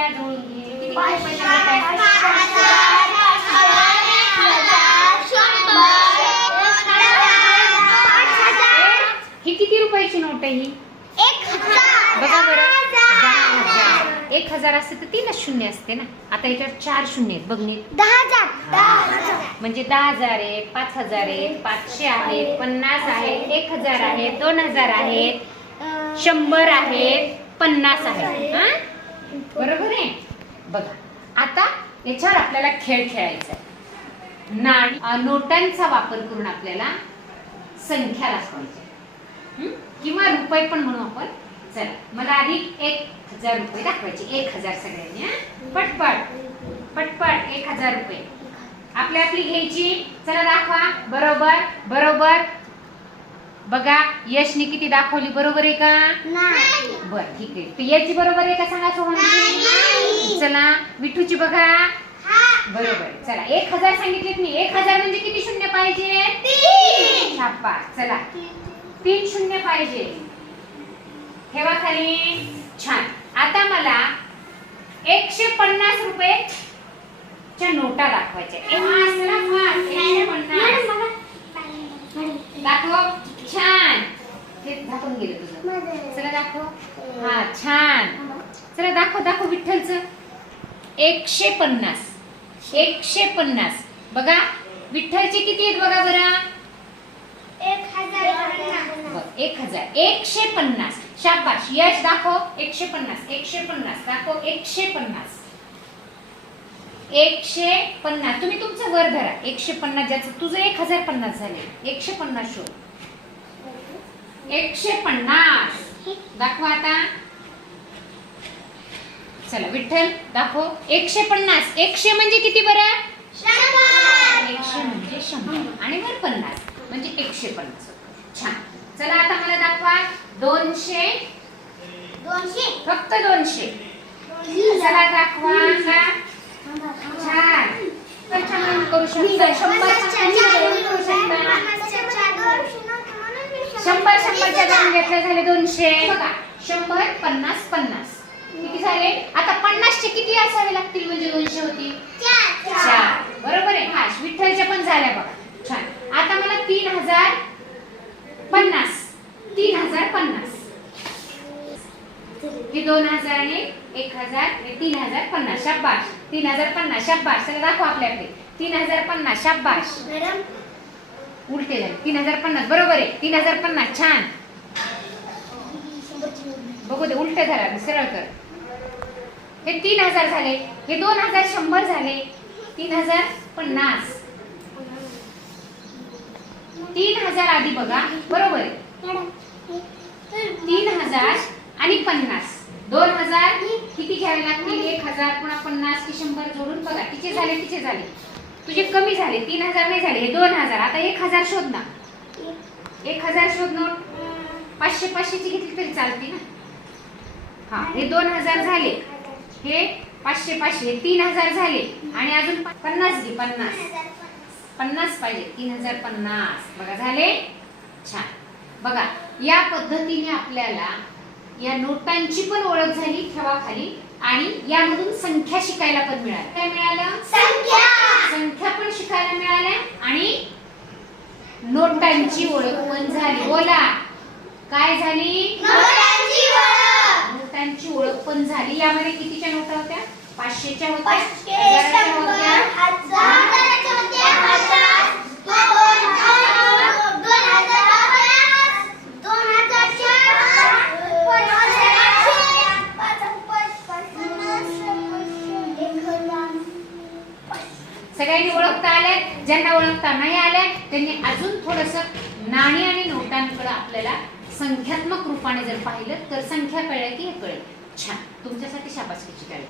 घ्या, जुळून घे. किती रुपयाची नोट आहे? ही किती रुपयाची नोट आहे ही? बघा बरं, 10,000. 1,000 असते तर 3 शून्य असते ना. आता याच्यावर 4 शून्य आहेत बघ नीट. 10,000 म्हणजे 10,000 आहेत, 5,000 आहेत, 500 आहेत, 50 आहेत, 1,000 आहेत, 2,000 आहेत, 100 आहेत, 50 आहेत. हा, बरोबर आहे. बघा आता याच्यावर आपल्याला खेळ खेळायचा आहे. नोटांचा वापर करून आपल्याला संख्या दाखवायची किंवा रुपये पण म्हणू आपण. चला, मला आधी 1,000 रुपये दाखवायचे. 1,000 सगळ्यांनी. पटपट पटपट 1,000 रुपये आपली आपली घ्यायची. चला दाखवा. बरोबर बरोबर. बघा यशनी किती दाखवली, बरोबर आहे का? नाही. बर ठीक आहे. प्रियाची बरोबर आहे का सांगा सोहनची? चला विठूची बघा. बरोबर. चला 1,000 सांगितलेत मी. 1,000 म्हणजे किती शून्य पाहिजे? 3. शाबास. चला 3 शून्य पाहिजे. ठेवा खाली. छान. आता मला 150 रुपयाच्या नोटा दाखवायच्या. 150 दाखव. छान. हे दाखवून गेलं तुझं. चला दाखव. हा छान. चला दाखव दाखव विठ्ठलचं. 150. 150. बघा विठ्ठलचे किती आहेत बघा बरं. 1,000. 150. शाबाश. यश दाखव. 150. 150 दाखव. 150. 150. तुम्ही तुमचं वर धरा. 150 ज्याचं तुझं 1,050 झाले. 150 शोध. 150 दाखवा आता. चला विठ्ठल दाखव. 150. 100 म्हणजे किती बरं? 100 म्हणजे 100 आणि वर 50 म्हणजे 150. छान. चला आता मला दाखवा 200. फक्त 200. चला दाखवा. छान. करू शकता. 100च्या दोन घेतल्या झाले 200. बघा 100 50 50 किती झाले? आता 50चे किती असावे लागतील म्हणजे 200 होतील? 4. बरोबर आहे. हा विठ्ठलच्या पण झाल्या बघा. छान. आता मला 3,050. 3,050 हे 2,000 आणि 1,000 हे 3,050. शाबाश. 3,050. शाबाश. चला दाखवा आपल्याकडे. 3,050. शाबाश. उलटे झाले. 3,050 बरोबर आहे. 3,050. छान. बघू दे उलटे झाला. सरळ कर. हे 3,000 झाले. हे 2,000 100 झाले. 3,050. 3,000 आधी बघा. बरोबर आहे. 3,000 आणि 50. 2,000 किती घ्यावे लागतील? 1,000 पुन्हा 50 की 100 जोडून बघा. तिचे झाले तिचे झाले. तुझे कमी झाले. 3,000 नाही झाले. हे 2,000. आता 1,000 शोध ना. 1,000 शोध. नोट 500 500ची घेतली तरी चालते ना. हा हे 2,000 झाले. हे 500 500 3,000 झाले आणि अजून 50 घे. 50 पाहिजे. 3,050 बघा झाले. छान. बघा या पद्धतीने आपल्याला या नोटांची पण ओळख झाली. ठेवा खाली. आणि यामधून संख्या शिकायला पण मिळाल्या. काय मिळालं? संख्या पण शिकायला मिळाल्या आणि नोटांची ओळख पण झाली. बोला काय झाली? नोटांची ओळख पण झाली. यामध्ये कितीच्या नोटा होत्या? 500च्या होत्या, 1000च्या होत्या, 1000च्या होत्या, सगळ्यांनी ओळखता आल्या. ज्यांना ओळखता नाही आल्या त्यांनी अजून थोडंसं नाणी आणि नोटांकडे आपल्याला संख्यात्मक रूपाने जर पाहिलं तर संख्या कळल्या की हे कळेल. छान. तुमच्यासाठी शाबासकीची टाळी.